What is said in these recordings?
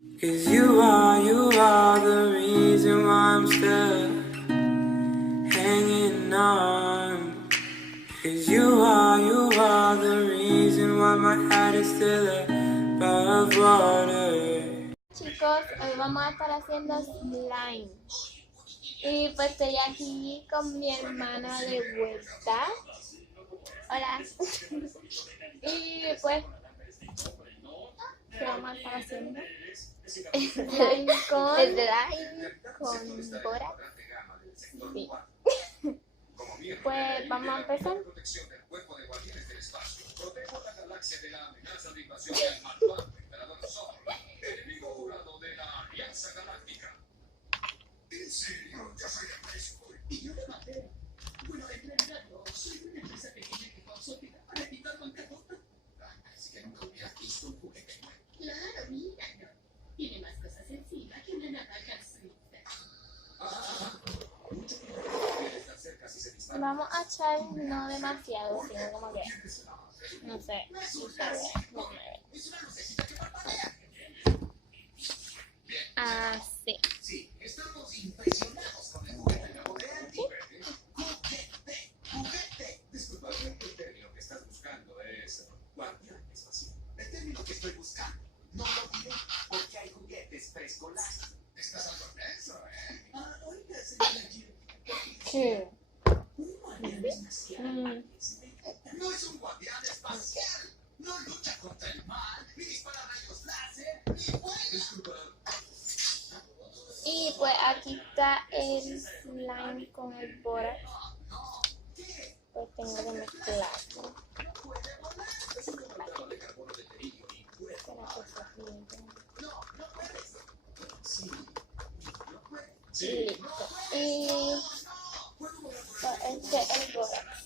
'Cause you are the reason why I'm still hanging on. 'Cause you are the reason why my head is still above water. Chicos, hoy vamos a estar haciendo slime. Y pues estoy aquí con mi hermana de vuelta. Hola. Y pues, ¿qué vamos a estar haciendo? Slime con Bora. Sí. Pues vamos a empezar. ¿En serio? Yo soy el maestro y yo te maté. Bueno, en realidad no, soy una empresa pequeña que causó para evitar bancarrota. Parece que nunca hubiera visto un juguete nuevo. Claro, míralo. Tiene más cosas encima que una navaja suiza. Mucho cuidado, debe estar cerca si se dispara. Vamos a echar no demasiado, sino como que, no sé, Es una lucecita que parpadea. así. Sí, estamos impresionados con el juguete nuevo de Andy. ¡Juguete! Disculpa, el término que estás buscando es guardián espacial. El término que estoy buscando no lo diré porque hay juguetes preescolares. Estás algo tenso, ¿eh? Oiga, señora Jill. ¿Qué? Un guardián espacial. No es un guardián espacial. No lucha contra el mal, ni dispara rayos láser, ni vuela. Disculpa. Y pues aquí está el slime con el borax. Pues tengo que mezclarlo. Listo. Y pues este es el borax.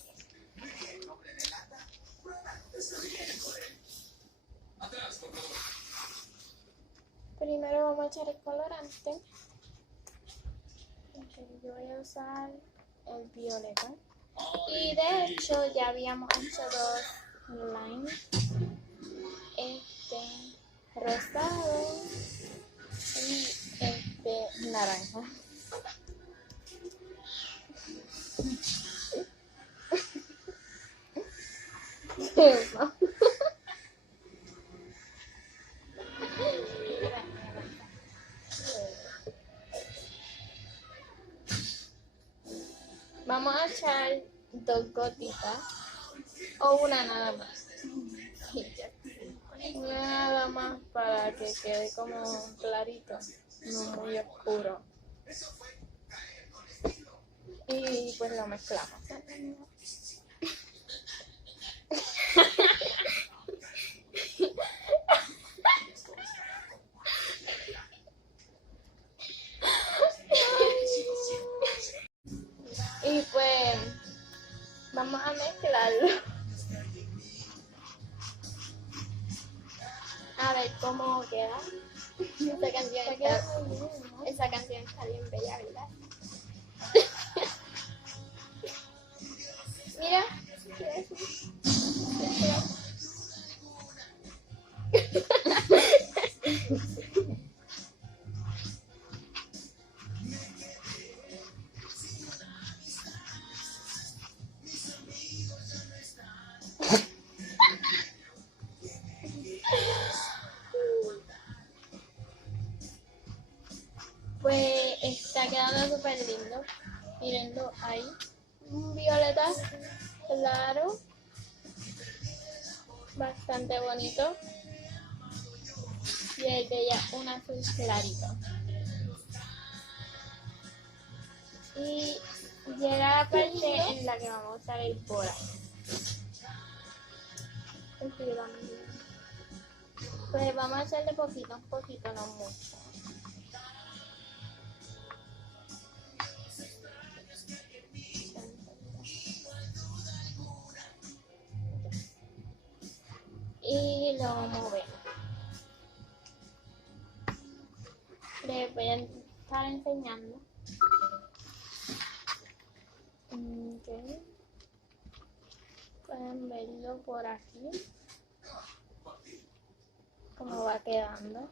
Primero vamos a echar el colorante. Yo voy a usar el violeta. Y de hecho ya habíamos hecho dos lime. Este rosado y este naranja. Eso. Vamos a echar dos gotitas o una nada más. Una nada más para que quede como clarito, no muy oscuro. Y pues lo mezclamos. Y pues vamos a mezclarlo. A ver cómo queda. Esa canción está bien bella, ¿verdad? Mira. Pues está quedando súper lindo. Mírenlo ahí. Un violeta claro. Bastante bonito. Y el de ella un azul clarito. Y llega la parte en la que vamos a usar el borax. Pues vamos a hacerle poquito, un poquito, no mucho. Y lo movemos. Les voy a estar enseñando. Okay. Pueden verlo por aquí. Cómo va quedando.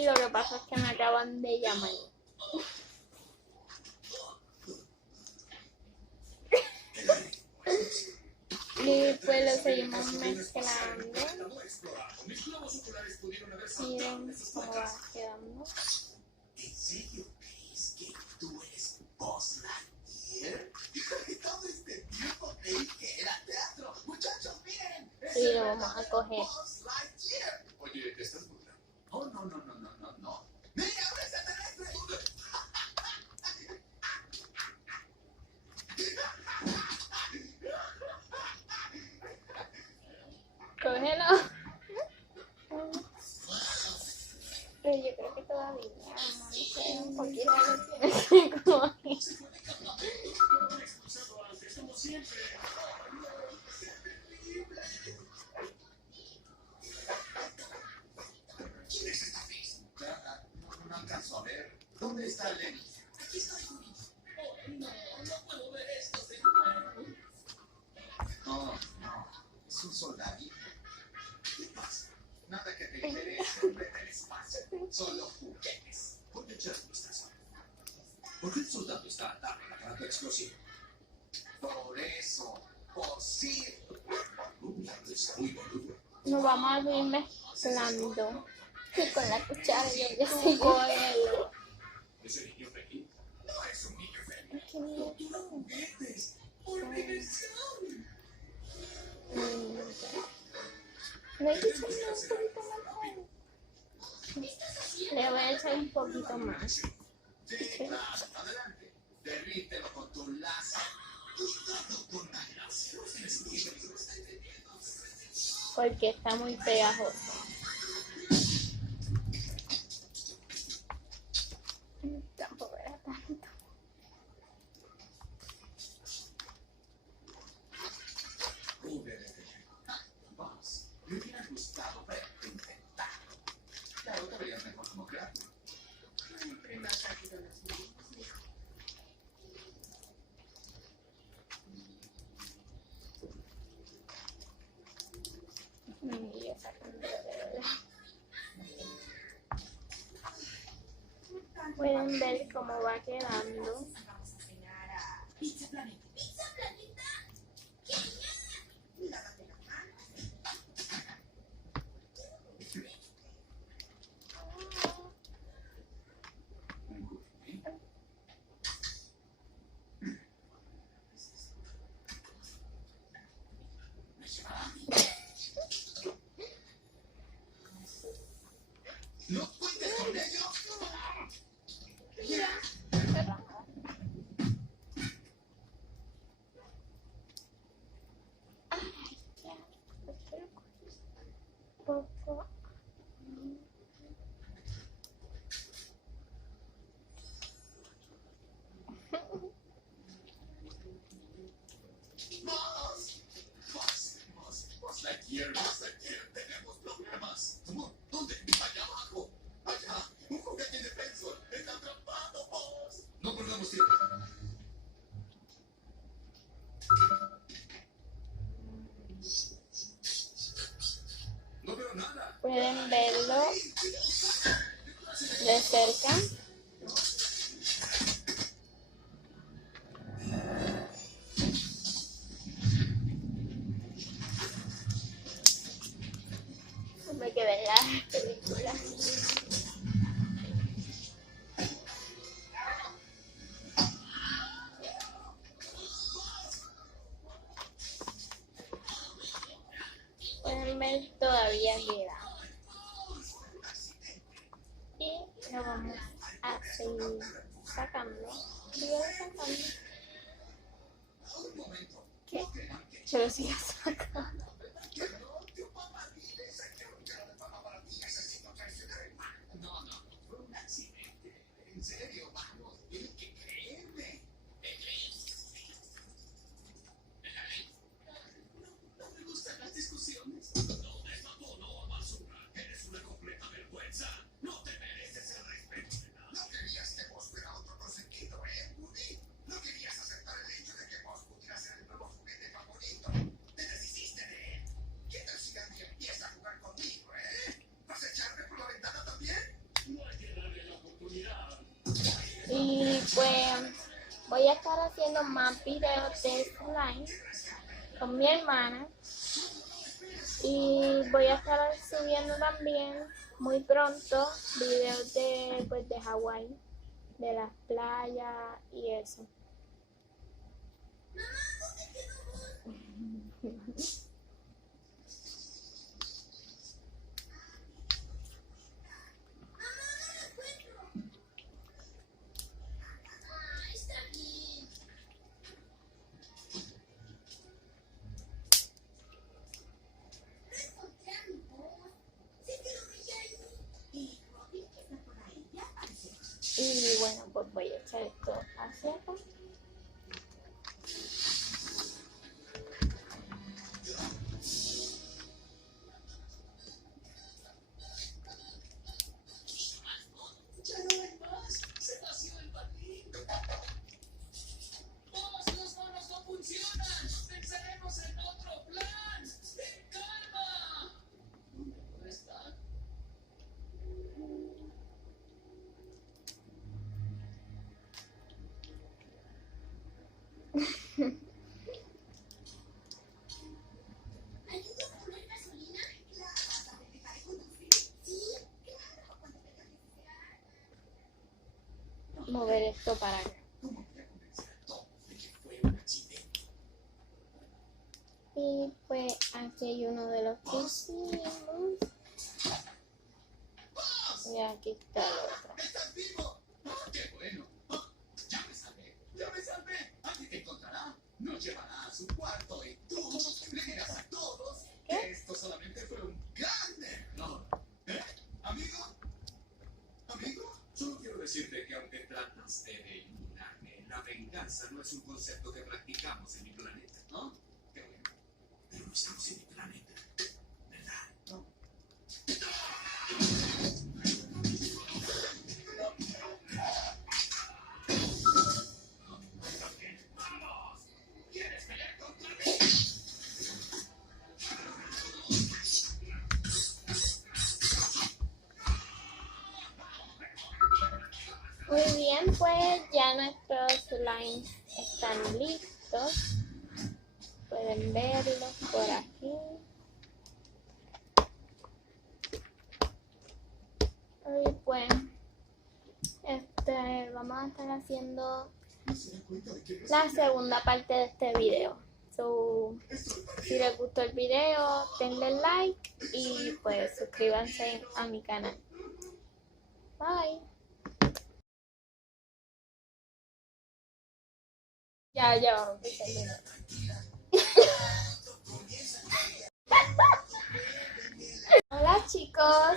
Sí, lo que pasa es que me acaban de llamar. Y pues lo seguimos mezclando. Miren cómo va quedando. ¿En serio crees que tú eres Buzz Lightyear? Todo este tiempo creí que era teatro. Muchachos, miren. Y lo vamos a coger. Buzz Lightyear. Oye, ¿te estás burlando? Oh, no. ¡Mira, un extraterrestre! Cógelo. Pero yo creo que todavía no sé, un poquito lo tienes que coger. ¿Quién es esta vez? No alcanzo a ver. ¿Dónde está Lenny? Aquí estoy, Juni. No puedo ver esto, señor. Oh, no. Es un soldadito. ¿Qué pasa? Nada que te interese, hombre del espacio. Solo juguetes. ¿Por qué echas un vistazo? ¿Por qué el soldado está atado a la grata explosiva? Por eso. Por sí. Es muy boludo. Nos vamos a ir mezclando. Y con la cuchara yo ya sé cógelo. ¿Ese niño feliz? No es un niño feliz. Tortura juguetes. Por diversión. No hay que echarle un poquito más. Le voy a echar un poquito más. Sí, claro. Adelante. Derrítelo con tu láser. Con la láser. Porque está muy pegajoso. Tampoco era tanto. Vamos. Me hubiera gustado verte intentarlo. Claro, te verías mejor como creativo. Siempre me ha salido las mismas. Y esa cantidad de verdad. Pueden ver cómo va quedando. Vamos a cenar a Pizza Planeta. ¿Pizza Planeta? Genial. Lávate las manos. ¿No cuentes con ello? Poco. Buzz Lightyear, tenemos problemas. ¿Dónde? Allá abajo. Allá. Un juguete indefenso. Está atrapado, Buzz. No perdamos tiempo. No veo nada. Pueden verlo de cerca. Me quedé en la película. Pueden ver, todavía queda. Y lo vamos a seguir sacando. Sigue sacando. ¿Qué? Yo lo sigo sacando. No, fue un accidente. En serio, vamos, tienes que creerme. No me gustan las discusiones. No me mató, no, basura. Eres una completa vergüenza. No te mereces el respeto de nada. No querías que vos fuera otro consentido, Woody. No querías aceptar el hecho de que vos pudieras ser el nuevo juguete favorito. Te deshiciste de él. ¿Quién estar haciendo más videos de slime con mi hermana. Y voy a estar subiendo también muy pronto videos de, pues, de Hawái, de las playas y eso. Y bueno, pues voy a echar esto hacia acá. Ya no hay más. Se vació el barril. ¡Vos, los monos no funcionan! ¡Pensaremos en otro plan! ¡Ten calma! ¿Dónde está? ¿Ayuda a poner gasolina? Claro, ¿vas a practicar y conducir? Sí, claro, cuando tengas necesidad. Mover esto para acá. ¿Cómo voy a convencer a Tom de que fue un accidente? Y pues aquí hay uno de los que hicimos. Y aquí está el otro. ¡Estás vivo! ¡Qué bueno! ¡Ya me salvé! ¡Ya me salvé! Alguien te encontrará, nos llevará a su cuarto y tú le dirás a todos que esto solamente fue un gran error. ¿Eh? ¿Amigo? ¿Amigo? Solo quiero decirte que aunque trataste de eliminarme, la venganza no es un concepto que practicamos en mi planeta, ¿no? Qué bueno. Pero no estamos en mi planeta, ¿verdad? ¿No? ¡Vamos! ¿Quieres pelear contra mí? Muy bien, pues ya nuestros slimes están listos. Pueden verlos por aquí. Y pues, vamos a estar haciendo ¿No se da cuenta de que la segunda parte de este video. So, si les gustó el video, denle like y pues suscríbanse a mi canal. Bye. Ya vamos a empezar de nuevo. Hola chicos.